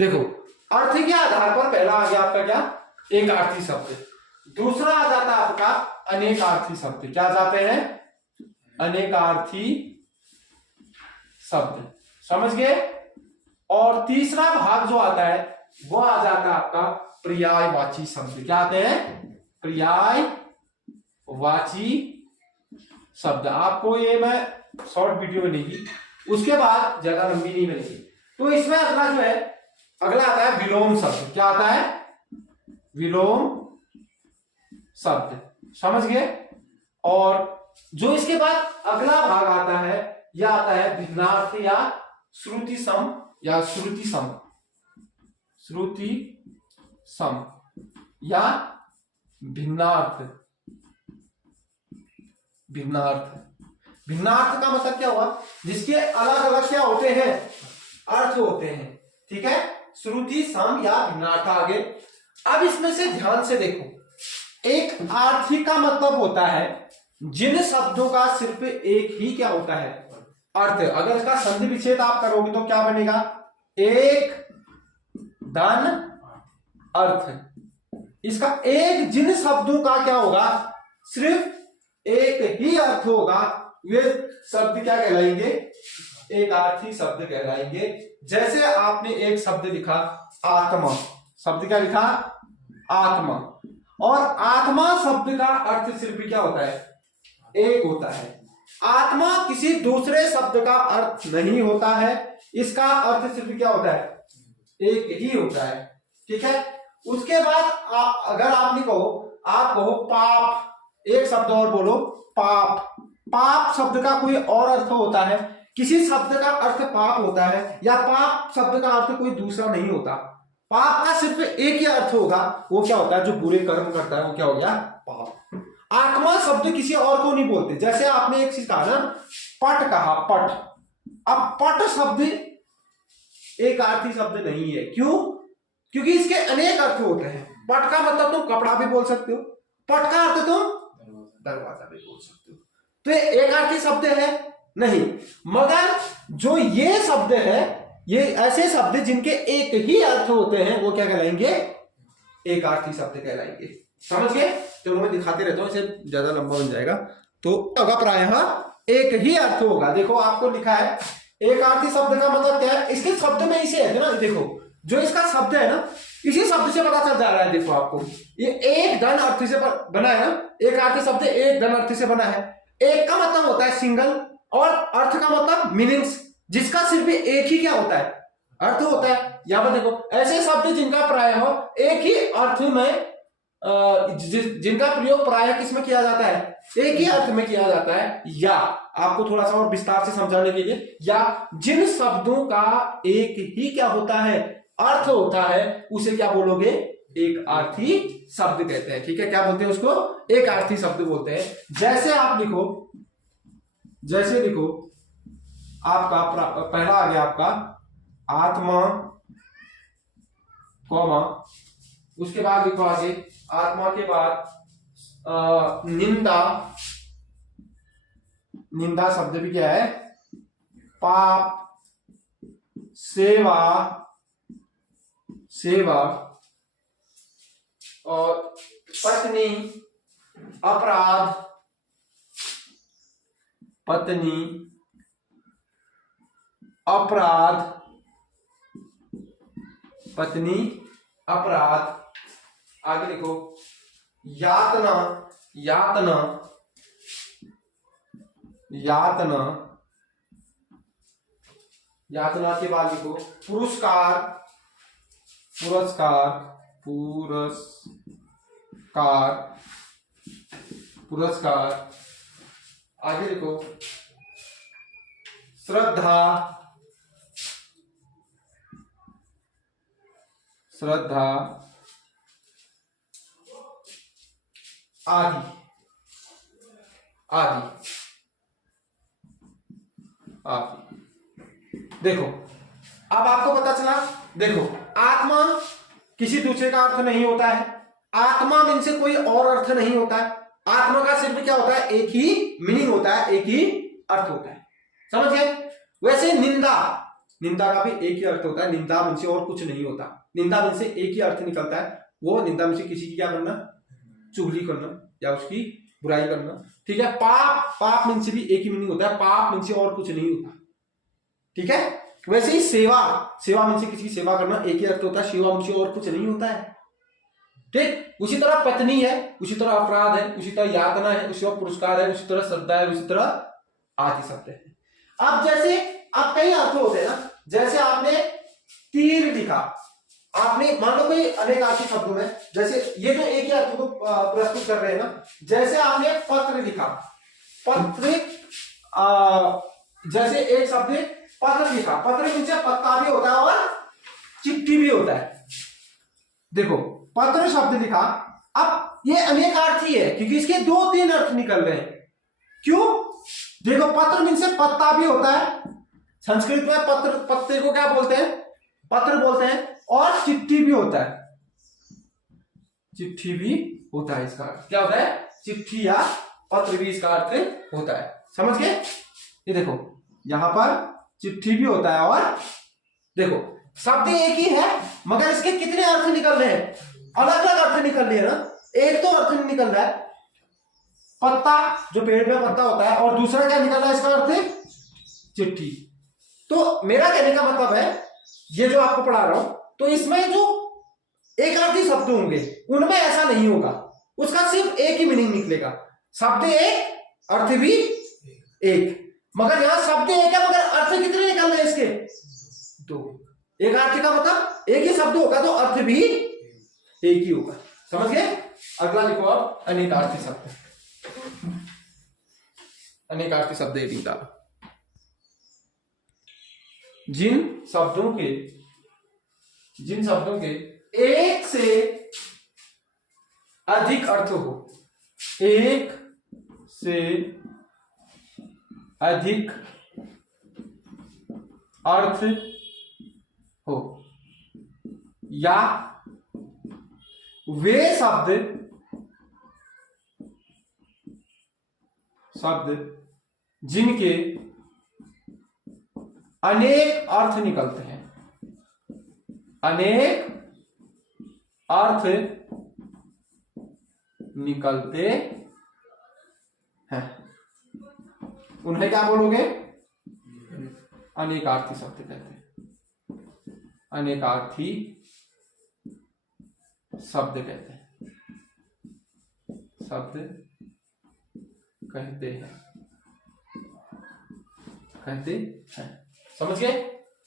देखो, अर्थ के आधार पर पहला आ गया आपका क्या, एक अर्थी शब्द, दूसरा आ जाता है आपका अनेकार्थी शब्द। क्या जाते हैं, अनेकार्थी शब्द, समझ गए। और तीसरा भाग जो आता है वो आ जाता है आपका पर्यायवाची शब्द। क्या आते हैं, पर्यायवाची शब्द। आपको ये मैं शॉर्ट वीडियो बनेगी, उसके बाद ज्यादा लंबी नहीं बनेगी। तो इसमें अगला जो है, अगला आता है विलोम शब्द। क्या आता है, विलोम शब्द, समझ गए। और जो इसके बाद अगला भाग आता है, यह आता है भिन्नार्थ या श्रुति सम या श्रुति सम, श्रुति सम या भिन्नार्थ। भिन्नार्थ, भिन्नार्थ का मतलब क्या हुआ, जिसके अलग अलग क्या होते हैं, अर्थ होते हैं, ठीक है। श्रुति सम या भिन्नार्थ आगे। अब इसमें से ध्यान से देखो, एक आर्थी का मतलब होता है जिन शब्दों का सिर्फ एक ही क्या होता है, अर्थ। अगर इसका संधि विच्छेद आप करोगे तो क्या बनेगा, एक धन अर्थ। इसका एक, जिन शब्दों का क्या होगा, सिर्फ एक ही अर्थ होगा, वे शब्द क्या कहलाएंगे, एक आर्थी शब्द कहलाएंगे। जैसे आपने एक शब्द लिखा आत्मा, शब्द क्या लिखा, आत्मा। और आत्मा शब्द का अर्थ सिर्फ क्या होता है, एक होता है। आत्मा किसी दूसरे शब्द का अर्थ नहीं होता है, इसका अर्थ सिर्फ क्या होता है, एक ही होता है, ठीक है। उसके बाद अगर आपने कहो, आप कहो पाप, एक शब्द और बोलो पाप। पाप शब्द का कोई और अर्थ होता है, किसी शब्द का अर्थ पाप होता है, या पाप शब्द का अर्थ कोई दूसरा नहीं होता। पाप का सिर्फ एक ही अर्थ होगा, वो क्या होता है, जो बुरे कर्म करता है वो क्या हो गया, पाप। आत्मा शब्द किसी और को नहीं बोलते। जैसे आपने एक चीज कहा ना, पट कहा, पट। अब पट शब्द एक अर्थी शब्द नहीं है, क्यों, क्योंकि इसके अनेक अर्थ होते हैं। पट का मतलब तुम कपड़ा भी बोल सकते हो, पट का अर्थ तुम दरवाजा भी बोल सकते हो, तो ये एक अर्थी शब्द है नहीं। मगर जो ये शब्द है, ये ऐसे शब्द जिनके एक ही अर्थ होते हैं, वो क्या कहलाएंगे, एक अर्थी शब्द कहलाएंगे, समझ गए। चलो मैं दिखाते रहता हूं, इसे ज्यादा लंबा बन जाएगा। तो होगा प्रायः एक ही अर्थ होगा। देखो आपको लिखा है एक अर्थी शब्द का मतलब क्या है, इसके शब्द में इसे है ना, देखो जो इसका शब्द है ना, इसी शब्द से पता चल जा रहा है। देखो आपको ये एक धन अर्थी से बना है ना, एक अर्थी शब्द एक धन अर्थी से बना है। एक का मतलब होता है सिंगल, और अर्थ का मतलब मीनिंग्स, जिसका सिर्फ एक ही क्या होता है, अर्थ होता है। यहां पर देखो ऐसे शब्द जिनका प्राय हो एक ही अर्थ में, जिनका प्रयोग प्राय किसमें किया जाता है, एक ही अर्थ में किया जाता है। या आपको थोड़ा सा और विस्तार से समझाने के लिए, या जिन शब्दों का एक ही क्या होता है, अर्थ होता है, उसे क्या बोलोगे, एक अर्थी शब्द कहते हैं, ठीक है। क्या बोलते हैं उसको, एक अर्थी शब्द बोलते हैं। जैसे आप लिखो, जैसे लिखो आपका पहला आ गया आपका आत्मा, कॉमा, उसके बाद लिखो आगे आत्मा के बाद निंदा। निंदा शब्द भी क्या है, पाप, सेवा, सेवा, और पत्नी, अपराध, पत्नी, अपराध, पत्नी, अपराध। आगे लिखो यातना, यातना, यातना, यातना के बाद लिखो पुरस्कार, पुरस्कार, पुरस्कार, पुरस्कार। आगे लिखो श्रद्धा, श्रद्धा, आदि, आदि, आदि। देखो अब आपको पता चला, देखो आत्मा किसी दूसरे का अर्थ नहीं होता है, आत्मा में से कोई और अर्थ नहीं होता है, आत्मा का सिर्फ क्या होता है, एक ही मीनिंग होता है, एक ही अर्थ होता है, समझ गए। वैसे निंदा, निंदा का भी एक ही अर्थ होता है, निंदा मन से और कुछ नहीं होता। निंदा मन से एक ही अर्थ निकलता है, वो निंदा मन से किसी की क्या करना, चुगली करना या उसकी बुराई करना। ठीक है, पाप, पाप मन से भी एक ही मीनिंग होता है, पाप मन से और कुछ नहीं होता। ठीक है, वैसे ही सेवा, सेवा मन से किसी की सेवा करना एक ही अर्थ होता है, सेवा मन से और कुछ नहीं होता है। ठीक, उसी तरह पत्नी है, उसी तरह अपराध है, उसी तरह यातना है, उसी तरह पुरस्कार है, उसी तरह श्रद्धा है, उसी तरह आदि शब्द है। अब जैसे अब कई अर्थ होते हैं ना, जैसे आपने तीर लिखा, आपने मान लो कोई अनेकार्थी शब्दों में, जैसे ये जो एक ही अर्थ को प्रस्तुत कर रहे हैं ना, जैसे आपने पत्र लिखा, पत्र, जैसे एक शब्द पत्र लिखा, पत्र नीचे पत्ता भी होता है और चिट्ठी भी होता है। देखो पत्र शब्द लिखा, अब ये अनेकार्थी है क्योंकि इसके दो तीन अर्थ निकल रहे हैं। क्यों? देखो पत्र मीन से पत्ता भी होता है, संस्कृत में पत्र, पत्ते को क्या बोलते हैं, पत्र बोलते हैं, और चिट्ठी भी होता है, चिट्ठी भी होता है। इसका अर्थ क्या होता है, चिट्ठी या पत्र भी इसका अर्थ होता है। समझ गए? ये देखो यहां पर चिट्ठी भी होता है, और देखो शब्द एक ही है मगर इसके कितने अर्थ निकल रहे हैं, अलग अलग अर्थ निकल रहे हैं ना। एक तो अर्थ नहीं निकल रहा है पत्ता, जो पेड़ में पत्ता होता है, और दूसरा क्या निकल रहा है इसका अर्थ, चिट्ठी। तो मेरा कहने का मतलब है, ये जो आपको पढ़ा रहा हूं, तो इसमें जो एक अर्थी शब्द होंगे उनमें ऐसा नहीं होगा, उसका सिर्फ एक ही मीनिंग निकलेगा, शब्द एक अर्थ भी एक। मगर यहां शब्द एक है मगर अर्थ कितने निकल रहे हैं इसके, दो। एक अर्थ का मतलब एक ही शब्द होगा तो अर्थ भी एक ही होगा। समझ गए? अगला लिखो आप, अनेकार्थी शब्द। अनेकार्थी शब्द ये निकालो, जिन शब्दों के एक से अधिक अर्थ हो, एक से अधिक अर्थ हो, या वे शब्द जिनके अनेक अर्थ निकलते हैं, अनेक अर्थ निकलते हैं, उन्हें क्या बोलोगे, अनेकार्थी शब्द कहते हैं, अनेकार्थी शब्द कहते हैं, शब्द कहते हैं, कहते हैं। समझ गए?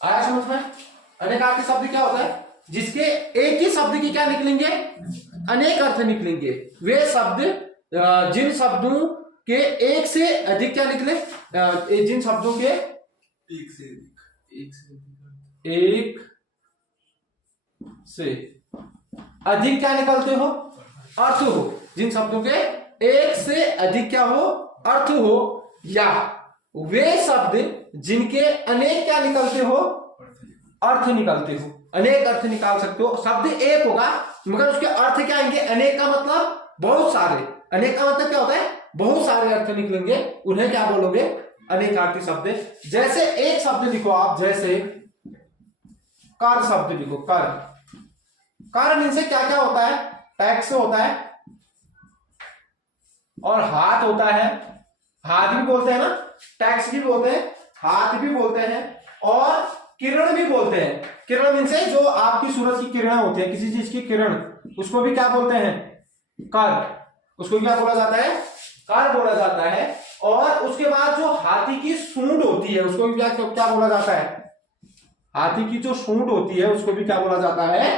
आया समझ में? अनेकार्थी शब्द क्या होता है, जिसके एक ही शब्द की क्या निकलेंगे, अनेक अर्थ निकलेंगे। वे शब्द जिन शब्दों के एक से अधिक क्या निकले, जिन शब्दों के एक से अधिक क्या निकलते हो, अर्थ हो, जिन शब्दों के एक से अधिक क्या हो, अर्थ हो, या वे शब्द जिनके अनेक क्या निकलते हो, अर्थ निकलते हो। अनेक अर्थ निकाल सकते हो, शब्द एक होगा मगर उसके अर्थ क्या आएंगे, अनेक का मतलब बहुत सारे, अनेक का मतलब क्या होता है, बहुत सारे अर्थ निकलेंगे, उन्हें क्या बोलोगे, अनेकार्थी शब्द। जैसे एक शब्द लिखो आप, जैसे कर शब्द लिखो, कर, कर मीन से क्या क्या होता है, टैक्स होता है और हाथ होता है, हाथ भी बोलते हैं ना, टैक्स भी बोलते हैं, हाथ भी बोलते हैं, और किरण भी बोलते हैं। किरण मीन से जो आपकी सूरज की किरण होती है, किसी चीज की किरण, उसको भी क्या बोलते हैं, कर, उसको क्या बोला जाता है, कर बोला जाता है। और उसके बाद जो हाथी की सूंड होती है उसको भी क्या बोला जाता है, हाथी की जो सूंड होती है उसको भी क्या बोला जाता है,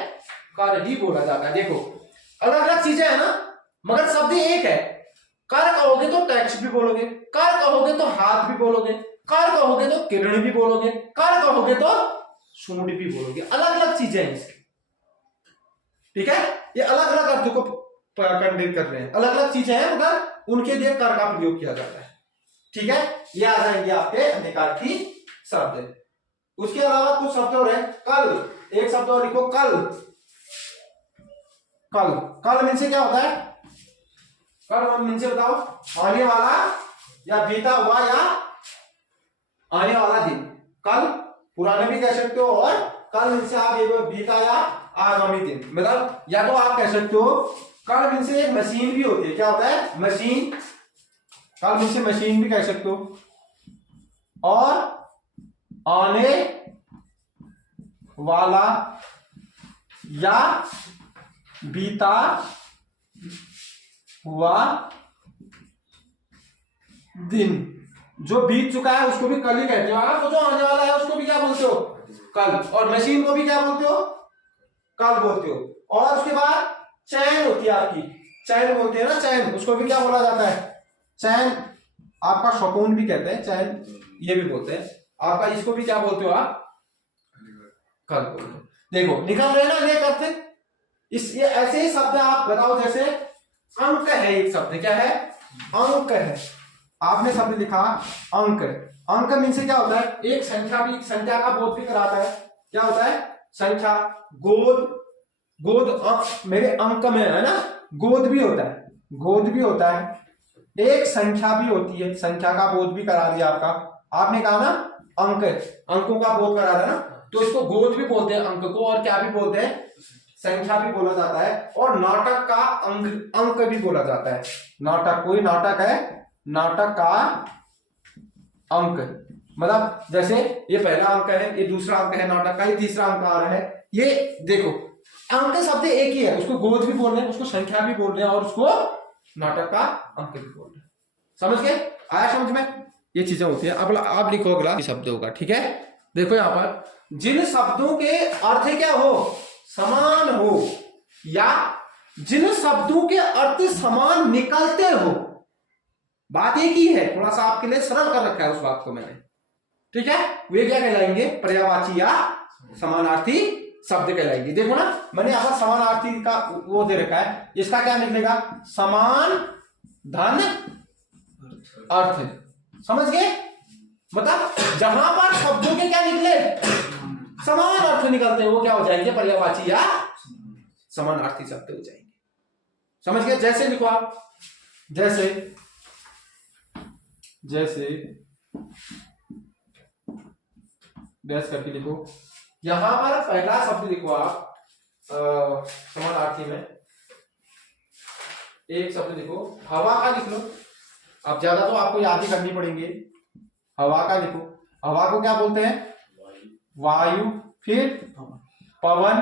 कर ही बोला जाता है। देखो अलग अलग चीजें है ना मगर शब्द एक है। कर कहोगे तो टैक्स भी बोलोगे, कर कहोगे तो हाथ भी बोलोगे, कर कहोगे तो किरण भी बोलोगे, कर कहोगे तो सूंड भी बोलोगे, अलग अलग चीजें हैं इसकी। ठीक है, ये अलग अलग अर्थों को कंडेक्ट कर रहे हैं, अलग अलग चीजें हैं मगर उनके लिए कर का प्रयोग किया जाता है। ठीक है, ये आ जाएंगे आपके अनेकार्थी शब्द। उसके अलावा कुछ शब्द और है, कल, एक शब्द और लिखो, कल। कल, कल मीन से क्या होता है, कल मीन से बताओ, आने वाला या बीता हुआ या आने वाला दिन। कल पुराने भी कह सकते हो, और कल मीन से आप एक बीता या आगामी दिन, मतलब या तो आप कह सकते हो कल मीन से एक मशीन भी होती है, क्या होता है मशीन, कल मीन से मशीन भी कह सकते हो, और आने वाला या बीता हुआ दिन, जो बीत चुका है उसको भी कल ही कहते हो आप, तो जो आने वाला है उसको भी क्या बोलते हो कल, और मशीन को भी क्या बोलते हो कल बोलते हो। और उसके बाद चैन होती है आपकी, चैन बोलते हैं ना, चैन, उसको भी क्या बोला जाता है चैन, आपका शकुन भी कहते हैं चैन, ये भी बोलते हैं आपका, इसको भी क्या बोलते हो आप कल बोलते हो। देखो निकल रहे ना अनेक अर्थ, इस ये ऐसे ही शब्द आप बताओ, जैसे अंक है, एक शब्द क्या है अंक है, आपने शब्द लिखा अंक, अंक मीन से क्या होता है एक संख्या, भी संख्या का बोध भी कराता है, क्या होता है संख्या, गोद, गोद मेरे अंक में है ना, गोद भी होता है, गोद भी होता है, एक संख्या भी होती है, संख्या का बोध भी करा दिया आपका, आपने कहा ना अंक, अंकों का बोध करा दिया ना, तो इसको गोद भी बोलते हैं अंक को, और क्या भी बोलते हैं संख्या भी बोला जाता है, और नाटक का अंक, अंक भी बोला जाता है, नाटक, कोई नाटक है नाटक का अंक, मतलब जैसे ये पहला अंक है, ये दूसरा अंक है नाटक का, ये तीसरा अंक आ रहा है, ये देखो अंक शब्द एक ही है, उसको गोद भी बोल रहे हैं, उसको संख्या भी बोल रहे हैं, और उसको नाटक का अंक भी बोल रहे हैं, समझ गए, आया समझ में, ये चीजें होती है। अब आप लिखो अगला शब्द होगा, ठीक है, देखो यहां पर जिन शब्दों के अर्थ क्या हो समान हो, या जिन शब्दों के अर्थ समान निकलते हो, बात एक ही है, थोड़ा सा आपके लिए सरल कर रखा है उस बात को मैंने, ठीक है, वे क्या कहलाएंगे पर्यायवाची या समानार्थी शब्द कहलाएंगे। देखो ना मैंने यहां पर समानार्थी का वो दे रखा है, इसका क्या निकलेगा समान धन अर्थ, समझ गए, मतलब जहां पर शब्दों के क्या निकले समान अर्थ निकलते हैं, वो क्या हो जाएंगे पर्यायवाची या समानार्थी शब्द हो जाएंगे, समझ गए। जैसे लिखो आप, जैसे जैसे डैश करके लिखो, यहां पर पहला शब्द लिखो आप समानार्थी में, एक शब्द लिखो हवा का लिख लो, अब ज्यादा तो आपको याद ही करनी पड़ेंगे, हवा का लिखो, हवा को क्या बोलते हैं वायु, फिर पवन,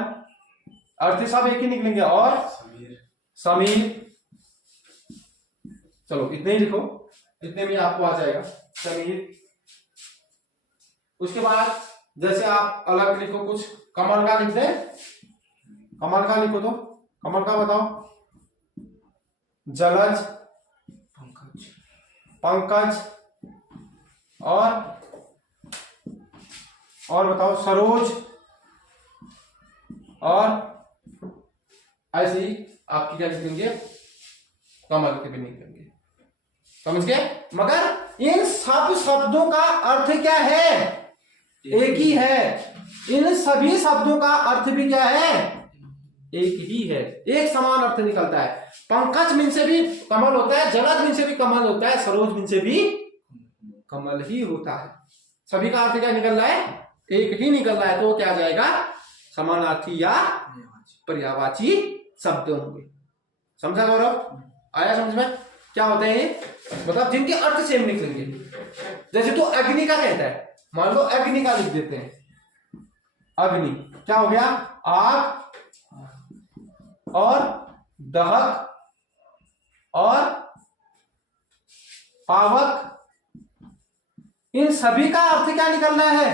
अर्थ सब एक ही निकलेंगे, और समीर, चलो इतने ही लिखो, इतने में आपको आ जाएगा समीर। उसके बाद जैसे आप अलग लिखो कुछ, कमल का लिख दे, कमल का लिखो, तो कमल का बताओ जलज, पंकज, पंकज, और बताओ सरोज, और ऐसे ही आपकी क्या लिखेंगे कमल के भी निकलेंगे, समझ गए। मगर इन सब शब्दों का अर्थ क्या है एक ही है, इन सभी शब्दों का अर्थ भी क्या है एक ही है, एक समान अर्थ निकलता है। पंकज मिन से भी कमल होता है, जलद मिन से भी कमल होता है, सरोज मिन से भी कमल ही होता है, सभी का अर्थ क्या निकल रहा है एक ही निकल रहा है, तो क्या आ जाएगा समानार्थी या पर्यायवाची शब्द होंगे। समझा गौरव, आया समझ में क्या होते हैं ये, मतलब जिनके अर्थ सेम निकलेंगे। जैसे तो अग्नि का कहता है, मान लो अग्नि का लिख देते हैं, अग्नि क्या हो गया आग, और दहक, और पावक, इन सभी का अर्थ क्या निकलना है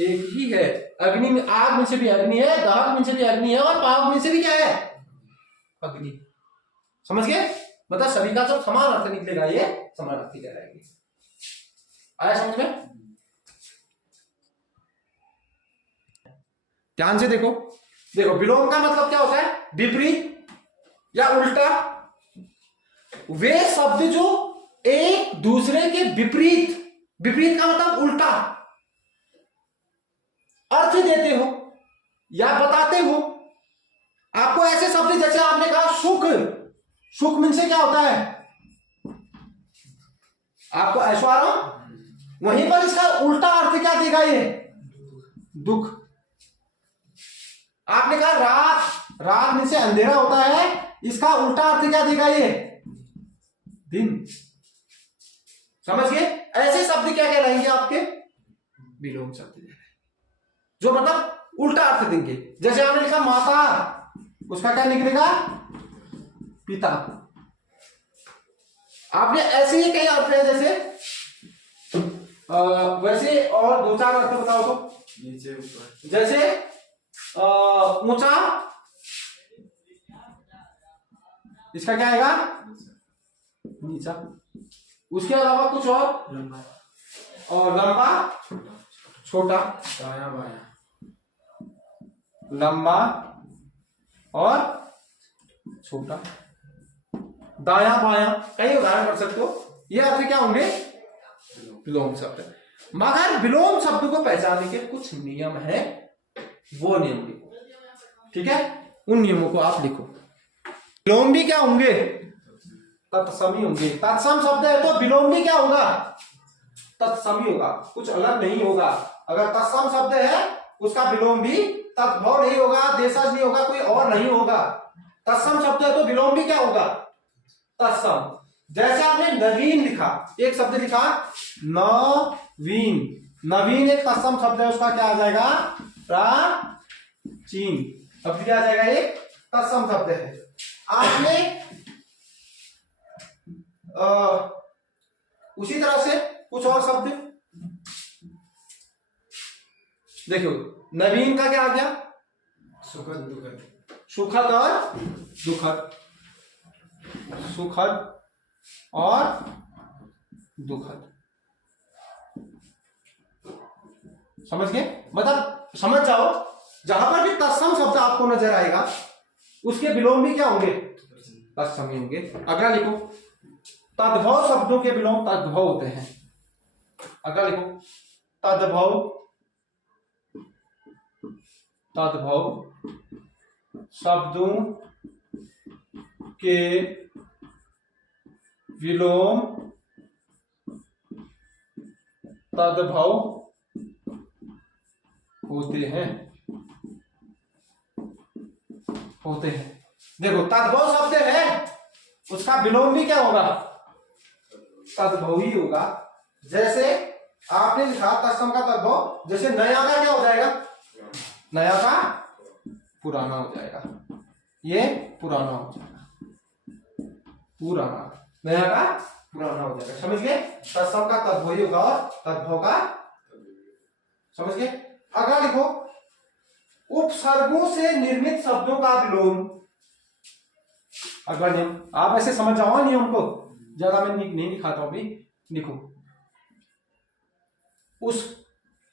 एक ही है। अग्नि में आग में से भी अग्नि है, दहक में से भी अग्नि है, और पावक में से भी क्या है अग्नि, समझ गए, मतलब सभी का सब समान अर्थ निकलेगा, ये समानार्थी कहलाएंगे। आया समझ में, ध्यान से देखो, देखो विलोम का मतलब क्या होता है विपरीत या उल्टा, वे शब्द जो एक दूसरे के विपरीत, विपरीत का मतलब उल्टा अर्थ देते हो या बताते हो। आपको ऐसे शब्द जैसे आपने कहा सुख, सुख में से क्या होता है आपको ऐश्वर्य, वहीं पर इसका उल्टा अर्थ क्या देगा ये दुख। आपने कहा रात, रात में से अंधेरा होता है, इसका उल्टा अर्थ क्या देगा ये? दिन। समझ गए? ऐसे शब्द क्या कहलाएंगे आपके? विलोम शब्द, जो मतलब उल्टा अर्थ देंगे। जैसे आपने लिखा माता, उसका क्या निकलेगा? पिता। आपने ऐसे ही कई अर्थ है, जैसे वैसे और दो चार अर्थ बताओ तो। नीचे ऊपर, जैसे ऊंचा, इसका क्या आएगा? नीचा। उसके अलावा कुछ और? लंबा। और लंबा, छोटा, दायां बायां। लंबा और छोटा, दायां बायां, कई उदाहरण कर सकते हो। ये अर्थ क्या होंगे? विलोम शब्द। मगर विलोम शब्द को पहचानने के कुछ नियम है, वो नियम लिखो, ठीक है? उन नियमों को आप लिखो। विलोम भी क्या होंगे? तत्समी होंगे। तत्सम शब्द है तो विलोम भी क्या होगा? तत्समी होगा, कुछ अलग नहीं होगा। अगर तत्सम शब्द है उसका विलोम भी तद्भव नहीं होगा, देशज नहीं होगा, कोई और नहीं होगा। तत्सम शब्द है तो विलोम भी क्या होगा? तत्सम। जैसे आपने नवीन लिखा, एक शब्द लिखा नवीन, नवीन एक तत्सम शब्द है, उसका क्या आ जाएगा? प्राचीन। शब्द क्या आ जाएगा? एक तत्सम शब्द है। आपने उसी तरह से कुछ और शब्द देखो, नवीन का क्या आ गया? सुखद, दुखद। सुखद और दुखद, सुखद और दुखद। समझ गए? मतलब समझ जाओ, जहां पर भी तत्सम शब्द आपको नजर आएगा उसके विलोम भी क्या होंगे? तत्सम होंगे। अगला लिखो, तद्भव शब्दों के विलोम तद्भव होते हैं। अगला लिखो, तद्भव, तद्भव शब्दों के विलोम तद्भव होते हैं, होते हैं। देखो, तद्भव शब्द है, उसका विलोम भी क्या होगा? तद्भव ही होगा। जैसे आपने लिखा तत्सम का तद्भव, जैसे नया का क्या हो जाएगा? नया का पुराना हो जाएगा, ये पुराना हो जाएगा, पुराना, नया का पुराना हो जाएगा। समझ गए? तत्सम का तद्भव ही होगा और तद्भव का, समझ गए? अगला लिखो, उपसर्गों से निर्मित शब्दों का विलोम। अगला नियम, आप ऐसे समझ जाओ नियम को, ज्यादा मैं नहीं दिखाता हूं अभी। लिखो, उस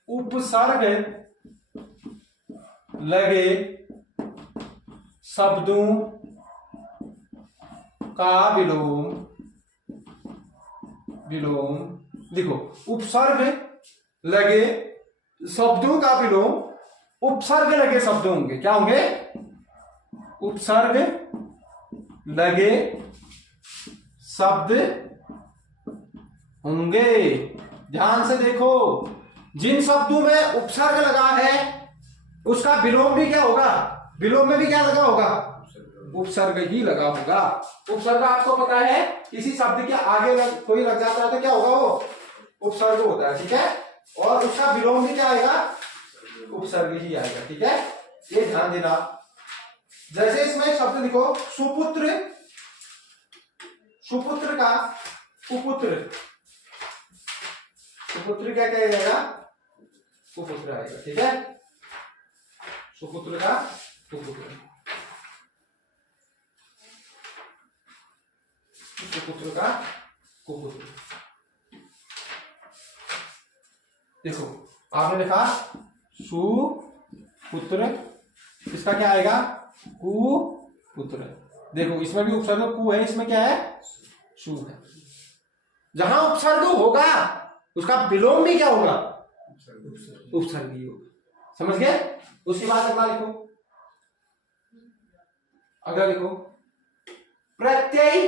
उपसर्ग लगे शब्दों का विलोम, विलोम। देखो, उपसर्ग लगे शब्दों का विलोम, उपसर्ग लगे शब्द होंगे, क्या होंगे? उपसर्ग लगे शब्द होंगे। ध्यान से देखो, जिन शब्दों में उपसर्ग लगा है उसका विलोम भी क्या होगा? विलोम में भी क्या लगा होगा? उपसर्ग ही लगा होगा। उपसर्ग आपको पता है, किसी शब्द के आगे कोई लग जाता है तो क्या होगा? वो उपसर्ग होता है, ठीक है? और उसका विलोम भी क्या आएगा? उपसर्ग ही आएगा, ठीक है? ये ध्यान देना। जैसे इसमें शब्द लिखो, सुपुत्र, सुपुत्र का कुपुत्र, सुपुत्र क्या कहा जाएगा? कुपुत्र आएगा, ठीक है? सुपुत्र का कुपुत्र, सुपुत्र का कुपुत्र। देखो, आपने लिखा सुपुत्र, इसका क्या आएगा? कुपुत्र। देखो, इसमें भी उपसर्ग कु है, इसमें क्या है? सु है। जहां उपसर्ग होगा उसका विलोम भी क्या होगा? उपसर्ग ही होगा। समझ गए? उसके बाद अगला लिखो, अगला लिखो, प्रत्यय,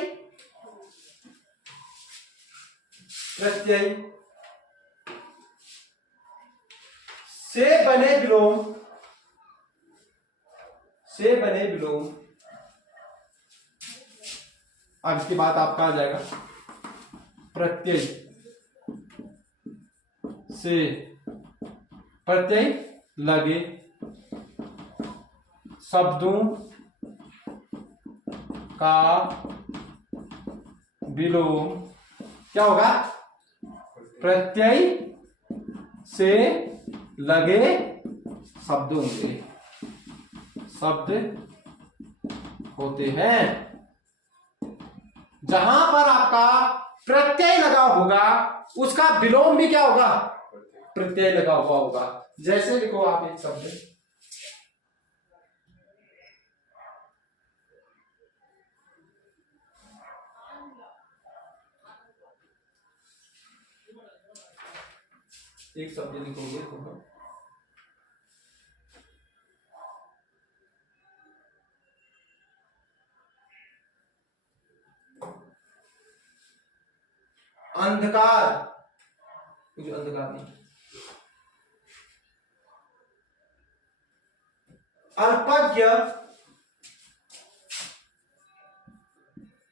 प्रत्यय से बने विलोम, से बने विलोम। अब इसके बाद आपका आ जाएगा प्रत्यय, से प्रत्यय लगे शब्दों का विलोम क्या होगा? प्रत्यय से लगे शब्दों के शब्द होते हैं। जहां पर आपका प्रत्यय लगा होगा उसका विलोम भी क्या होगा? प्रत्यय लगा हुआ होगा। जैसे लिखो आप एक शब्द, एक शब्द लिखोगे तो अंधकार, मुझे अंधकार नहीं, अल्पज्ञ,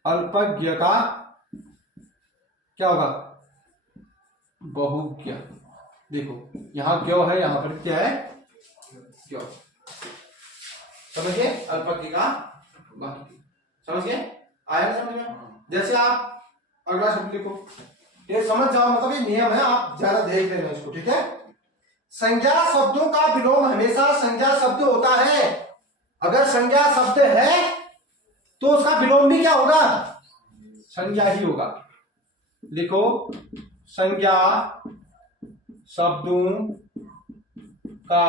अल्पज्ञ का क्या होगा? बहुज्ञ। देखो यहां क्यों है, यहां पर क्या है? क्यों। समझिए, अल्पज्ञ का बहुज्ञ। समझ गए? आया ना समझ में? जैसे आप अगला शब्द लिखो, ये समझ जाओ, मतलब ये नियम है, आप ज्यादा देख लेना इसको, ठीक है? संज्ञा शब्दों का विलोम हमेशा संज्ञा शब्द होता है। अगर संज्ञा शब्द है तो उसका विलोम भी क्या होगा? संज्ञा ही होगा। लिखो, संज्ञा शब्दों का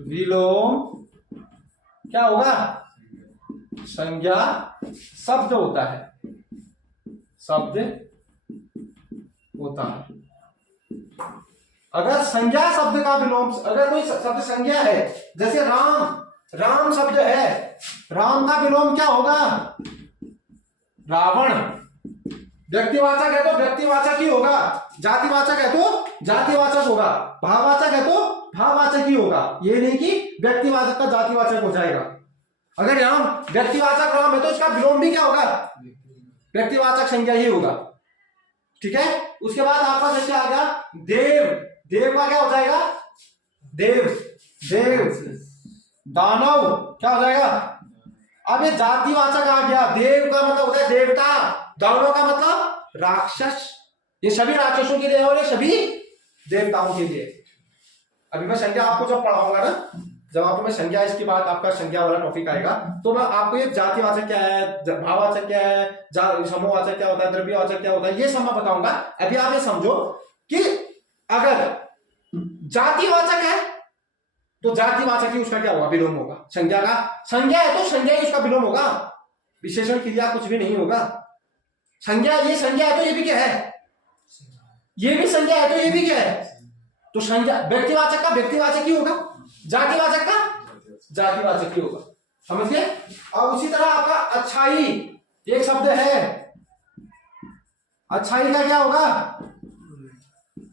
विलोम क्या होगा? संज्ञा शब्द होता है, शब्द होता है। अगर संज्ञा शब्द का विलोम, अगर कोई शब्द संज्ञा है, जैसे राम, राम शब्द है, राम का विलोम क्या होगा? रावण। व्यक्तिवाचक है तो व्यक्तिवाचक ही होगा, जातिवाचक है तो जातिवाचक होगा, भाववाचक है तो भाववाचक ही होगा। ये नहीं कि व्यक्तिवाचक का जातिवाचक हो जाएगा। अगर राम व्यक्तिवाचक राम है तो उसका विलोम भी क्या होगा? व्यक्तिवाचक संज्ञा ही होगा, ठीक है? उसके बाद आपका जैसे आ गया देव, देव का क्या हो जाएगा? देव, देव। दानव क्या हो जाएगा? अब ये जातिवाचक आ गया। देव का मतलब होता है देवता, दानव का मतलब राक्षस। ये सभी राक्षसों के लिए और ये सभी देवताओं के लिए। अभी मैं संज्ञा आपको जब पढ़ाऊंगा ना, जब आपको मैं संज्ञा, इसके बाद आपका संज्ञा वाला टॉपिक आएगा, तो मैं आपको ये जातिवाचक क्या है, भाववाचक क्या है, समूहवाचक क्या होता है, द्रव्यवाचक क्या होता है, ये सब मैं बताऊंगा। अभी आप ये समझो कि अगर जातिवाचक है तो जातिवाचक ही उसका क्या होगा? विलोम होगा। संज्ञा का, संज्ञा है तो संज्ञा ही उसका विलोम होगा, विशेषण क्रिया कुछ भी नहीं होगा। संज्ञा, ये संज्ञा है तो ये भी क्या है? ये भी संज्ञा है तो ये भी क्या है? तो संज्ञा व्यक्तिवाचक का व्यक्तिवाचक ही होगा, जातिवाचक का जातिवाचक ही होगा। समझ गए? और उसी तरह आपका अच्छाई एक शब्द है, अच्छाई का क्या होगा?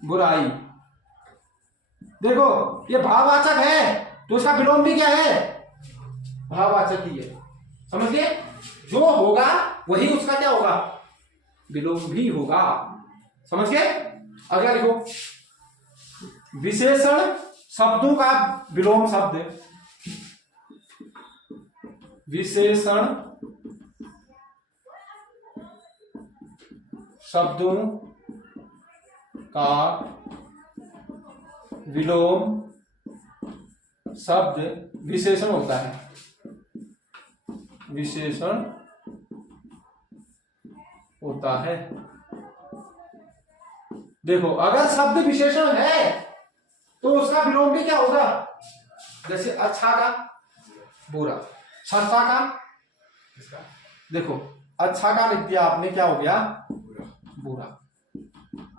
बुराई। देखो ये भाववाचक है तो उसका विलोम भी क्या है? भाववाचक ही है। समझ गए? जो होगा वही उसका क्या होगा? विलोम भी होगा। समझ गए? अगला लिखो, विशेषण शब्दों का विलोम शब्द, विशेषण शब्दों का विलोम शब्द विशेषण होता है, विशेषण होता है। देखो अगर शब्द विशेषण है तो उसका विलोम भी क्या होगा? जैसे अच्छा का बुरा, सस्ता का, देखो अच्छा का लिख दिया आपने, क्या हो गया? बुरा।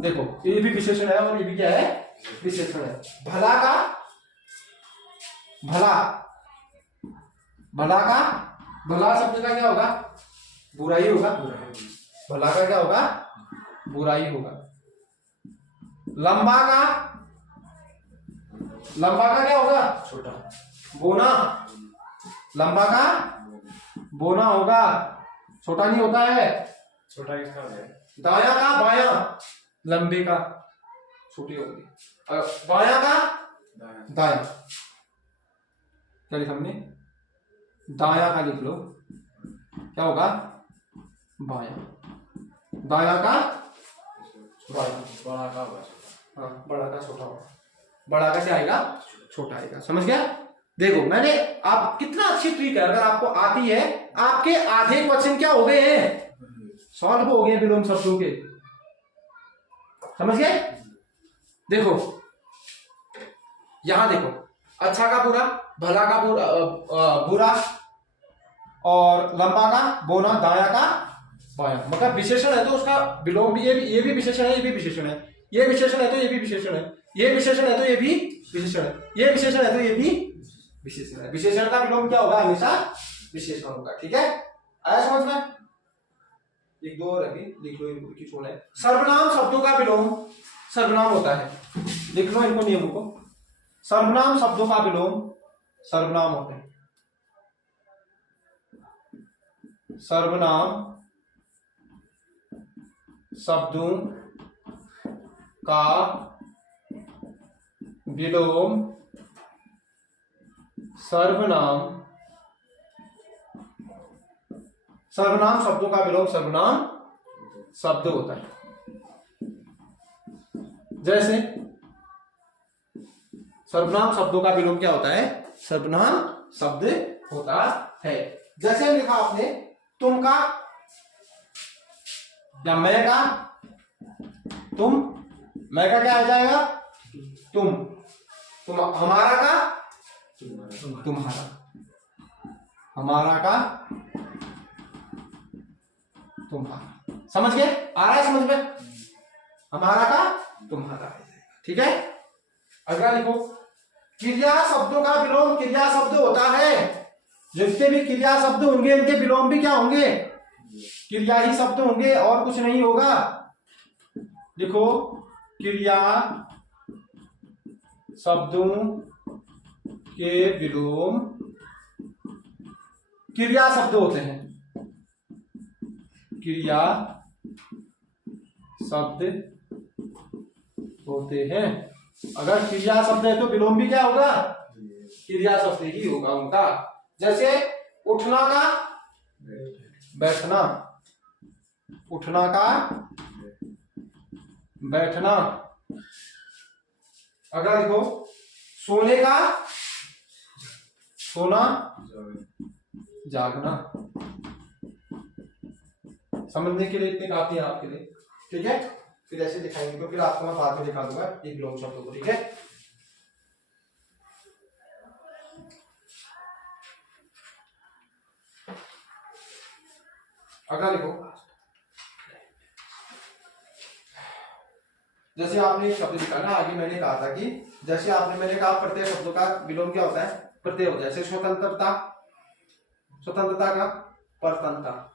देखो ये भी विशेषण है और ये भी क्या है? विशेषण है। भला का, भला, भला का, भला शब्द का क्या होगा? बुरा ही होगा। भला का क्या होगा? बुरा ही होगा। लंबा का, लंबा का क्या होगा? छोटा। बोना। लंबा का बोना होगा, छोटा नहीं होता है। छोटा किसका हो गया? दाया का बाया, लंबे का छोटी होगी, और बाया का दाया। क्या लिखा हमने? दाया का लिख लो, क्या होगा? बाया। दाया का बाया। बड़ा का होगा। हाँ, बड़ा का छोटा होगा। बड़ा का क्या आएगा? छोटा आएगा। समझ गया? देखो मैंने, आप कितना अच्छी ट्रिक है, अगर आपको आती है, आपके आधे क्वेश्चन क्या हो गए हैं? सॉल्व हो गए विलोम शब्दों के। समझ गए? देखो यहां देखो, अच्छा का बुरा, भला का बुरा, और लंबा का बोना, दाया का बाया। मतलब विशेषण है तो उसका विलोम भी, ये भी विशेषण है, ये भी विशेषण है, ये विशेषण है तो ये भी विशेषण है, ये विशेषण है तो ये भी विशेषण है, ये विशेषण है तो ये भी विशेषण है। विशेषण का विलोम क्या होगा? हमेशा विशेषण होगा। ठीक है, आया समझ में? एक दो और अभी लिख लो, इनको की छोड़ है। सर्वनाम शब्दों का विलोम सर्वनाम होता है। लिख लो इनको, नियमों को। सर्वनाम शब्दों का विलोम सर्वनाम होते हैं। सर्वनाम शब्दों का विलोम सर्वनाम शब्दों का विलोम सर्वनाम शब्द होता है। जैसे सर्वनाम शब्दों का विलोम क्या होता है? सर्वनाम शब्द होता है। जैसे लिखा आपने तुम का, या मैं का, तुम, मैं का क्या आ जाएगा? तुम हमारा का तुम्हारा, हमारा का तुम्हारा। समझ गए? आ रहा है समझ में? हमारा का तुम्हारा। ठीक है, अगला लिखो। क्रिया शब्दों का विलोम क्रिया शब्द होता है। जितने भी क्रिया शब्द होंगे उनके विलोम भी क्या होंगे? क्रिया ही शब्द होंगे, और कुछ नहीं होगा। लिखो, क्रिया शब्दों के विलोम क्रिया शब्द होते हैं। क्रिया शब्द होते हैं। अगर क्रिया शब्द है तो विलोम भी क्या होगा? क्रिया शब्द ही होगा उनका। जैसे उठना का बैठना, उठना का बैठना। अगर देखो सोने का सोना, जागना। समझने के लिए इतने काफी है आपके लिए। ठीक है, फिर ऐसे दिखाएंगे तो फिर आपको मैं बाद में दिखा दूंगा एक विलोम शब्द को। ठीक है, अगला लिखो। जैसे आपने एक शब्द लिखा ना, आगे मैंने कहा था कि जैसे मैंने कहा प्रत्यय शब्दों का विलोम क्या होता है? प्रत्यय होता है। जैसे स्वतंत्रता, स्वतंत्रता का परतंत्रता,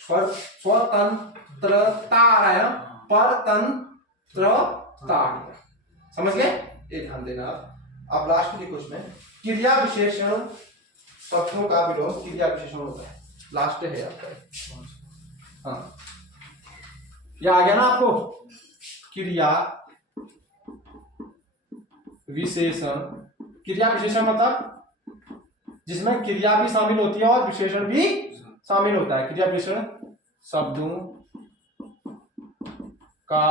स्वतंत्रता है, परतंत्रता। समझ गए? ये ध्यान देना। अब लास्ट में लिखो, उसमें क्रिया विशेषण पदों का विलोम क्रिया विशेषण होता है। लास्ट है आपका। हाँ, यह आ गया ना आपको? क्रिया विशेषण, क्रिया विशेषण मतलब जिसमें क्रिया भी शामिल होती है और विशेषण भी शामिल होता है। क्रिया विशेषण शब्दों का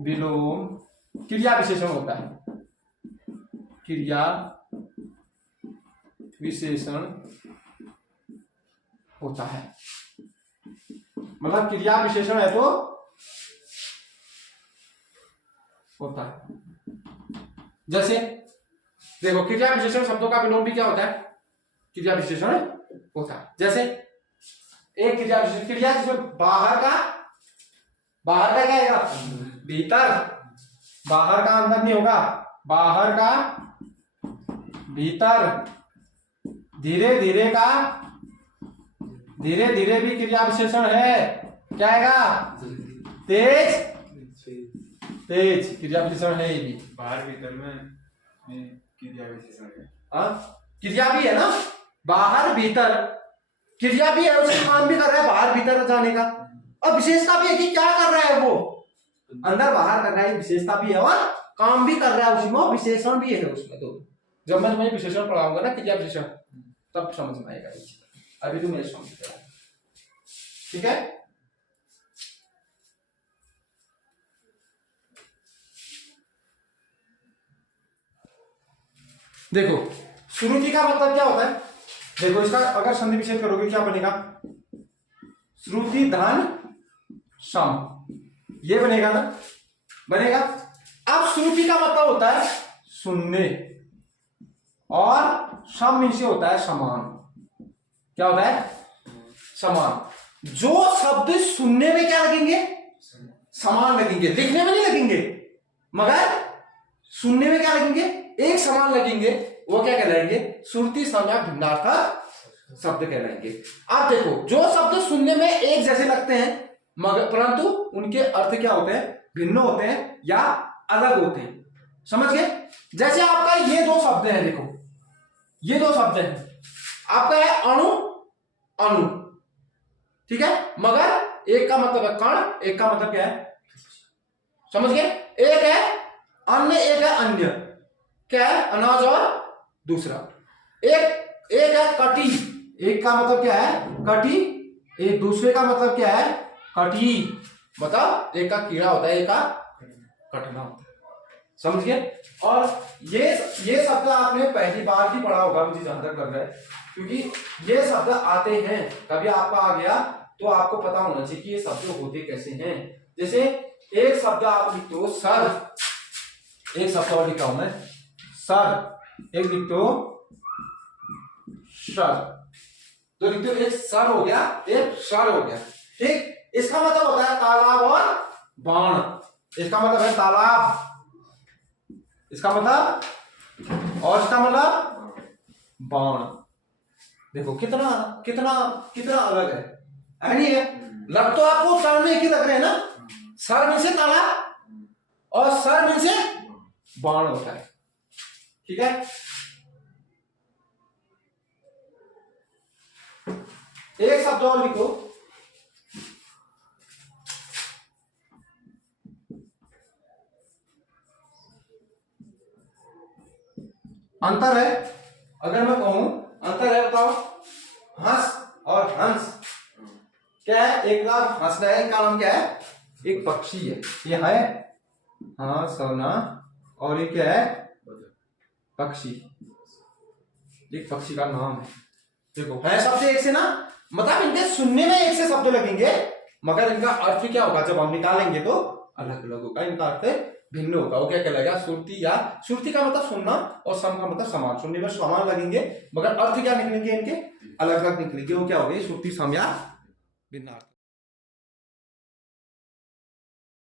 विलोम क्रिया विशेषण होता है। क्रिया विशेषण होता है, मतलब क्रिया विशेषण है तो होता है। जैसे देखो, क्रिया विशेषण शब्दों का विलोम भी क्या होता है? क्रिया विशेषण होता है। जैसे एक क्रिया विशेषण, क्रिया जिसमें बाहर का क्या आएगा? भीतर। बाहर का अंदर नहीं होगा, बाहर का भीतर। धीरे धीरे भी क्रिया विशेषण है। क्या आएगा? तेज तेज क्रिया विशेषण है ये भी। बाहर भीतर में क्रिया विशेषण है। हाँ, क्रिया भी है ना, बाहर भीतर क्रिया भी है, उसे काम भी कर रहा है बाहर भीतर जाने का, और विशेषता भी है कि क्या कर रहा है वो, अंदर बाहर कर रहा है, विशेषता भी है और काम भी कर रहा है उसी में, विशेषण भी है उसमें। तो जब मैं विशेषण पढ़ाऊंगा ना क्रिया विशेषण, तब समझ में आएगा, अभी तो मेरे समझ में। ठीक है, देखो श्रुति का मतलब क्या होता है, देखो इसका अगर संधि विच्छेद करोगे क्या बनेगा, श्रुति धन सम, ये बनेगा ना, बनेगा। अब श्रुति का मतलब होता है सुनने, और सम इनसे होता है समान। क्या होता है, समान। जो शब्द सुनने में क्या लगेंगे, समान लगेंगे, लिखने में नहीं लगेंगे, मगर सुनने में क्या लगेंगे, एक समान लगेंगे, वो क्या कहलाएंगे, श्रुति सम या भिन्नार्थक शब्द कहलाएंगे। अब देखो जो शब्द सुनने में एक जैसे लगते हैं मगर परंतु उनके अर्थ क्या होते हैं, भिन्न होते हैं या अलग होते हैं, समझ गए। जैसे आपका ये दो शब्द हैं, देखो ये दो शब्द हैं, आपका है अणु अणु, ठीक है, मगर एक का मतलब है कण, एक का मतलब क्या है, समझ गए। एक है अन्य, एक है अन्य, क्या है, अनाज और दूसरा। एक है कटी, एक का मतलब क्या है कटी, एक दूसरे का मतलब क्या है कटी, मतलब एक का कीड़ा होता है, एक का कटना होता है, समझ गए। और ये शब्द आपने पहली बार ही पढ़ा होगा, मुझे जहां तक लग रहा है, क्योंकि ये शब्द आते हैं, कभी आपका आ गया तो आपको पता होना चाहिए कि ये शब्द होते कैसे हैं। जैसे एक शब्द आप लिखते हो सर, एक शब्द और लिखा हूं मैं सर, एक लिखते हो सर, तो लिखते हो एक सर हो गया, एक सर हो गया, ठीक। इसका मतलब होता है तालाब और बाण, इसका मतलब है तालाब, इसका मतलब, और इसका मतलब बाण। देखो कितना कितना कितना अलग है नहीं है, लग तो आपको सर में एक ही लग रहे हैं ना, सर में से तालाब और सर में से बाण होता है, ठीक है। एक शब्द और लिखो, अंतर है, अगर मैं कहूं अंतर है, बताओ हंस और हंस, क्या है, एक का हंस रहा है, इनका नाम क्या है, एक पक्षी है, ये है हाँ सोना, और ये क्या है पक्षी, एक पक्षी का नाम है। देखो है शब्द एक से ना, मतलब इनके सुनने में एक से शब्द लगेंगे, मगर इनका अर्थ क्या होगा जब हम निकालेंगे तो अलग अलग होगा, इनका अर्थ भिन्न होगा। वो क्या कहलाएगा, श्रुति, या श्रुति का मतलब सुनना और सम का मतलब समान, सुनने में समान लगेंगे मगर अर्थ क्या निकलेंगे इनके अलग अलग निकलेंगे, वो क्या हो गए, श्रुति सम या भिन्न।